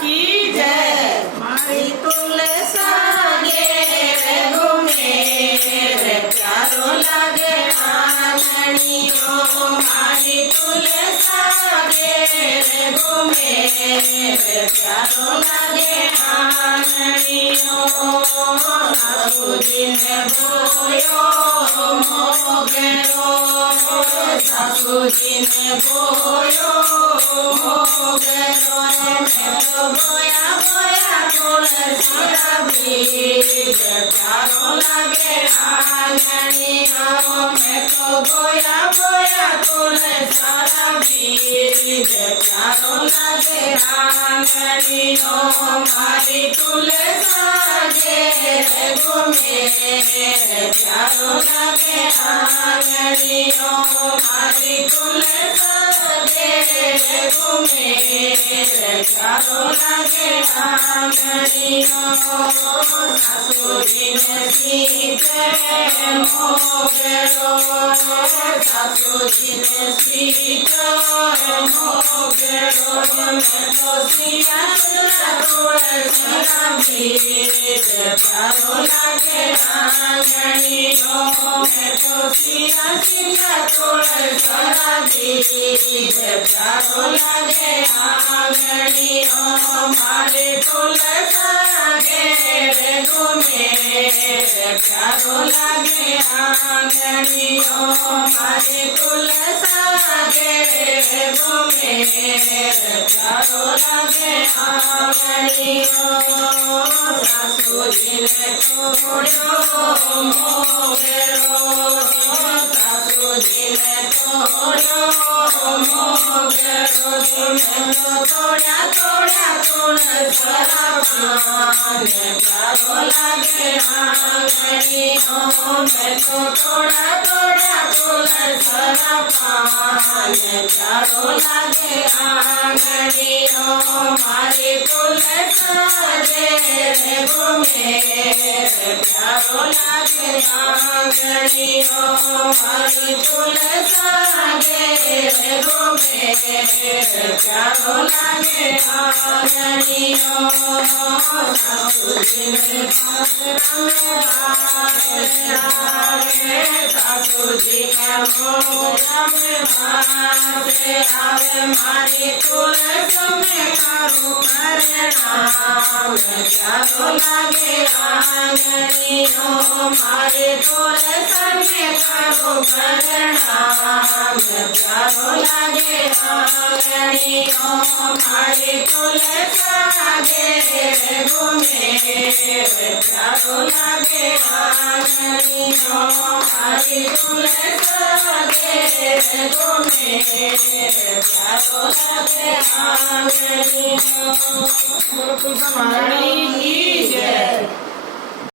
की जय। मारी तुलसा गे घूमे रे प्यारो लागे आंगणियो। मारी तुलसा गे घूमे रे प्यारो लागे आंगणियो। सासुजी ने बोयो मोगेरो, सासुजी ने बोयो मोगेरो। मैं तो बोया बोया तुलसी बीज प्यारो लागे आंगणियो। मैं तो बोया बोया तुलसी बीज प्यारो लागे आंगणियो। मारी तुलसा गे घूमे प्यारो लागे आंगणियो। मारी तुलसा गे घूमे प्यारो लागे आंगणियो। सासुजी ने सीते मोगेरो, सासुजी ने सीते मोगेरो। मैं तो सिया तुलसी बीज प्यारो लागे आंगणियो। मैं तो सिया तुलसी बीज प्यारो लागे आंगणियो। मारे तुलसा गे घूमे प्यारो लागे आंगणियो। मारे तुलसा गे घूमे प्यारो लागे आंगणियो। सासुजी ने तोड़ो मोगेरो, सासुजी ने तोड़ो मोगेरो। मैं तो तोड़ा तोड़ा तुलसी पान प्यारो लागे आंगणियो। मैं तो तोड़ा तोड़ा तुलसी पान प्यारो लागे आंगणियो। मारी तुलसा गे घूमे प्यारो लागे आंगणियो। मारी तुलसा गे घूमे प्यारो लागे आंगणियो। सासुजी ने सासुजी का मोरा में मारे आवे। मारी तुलसी में करू परिणाम प्यारो लागे आंगणियो। मारी तुलसी में करू परिणाम प्यारो लागे आंगणियो। मारी तुलसा गे घूमे प्यारो लागे आंगणियो। मारी तुलसा गे घूमे प्यारो लागे आंगणियो। की जय।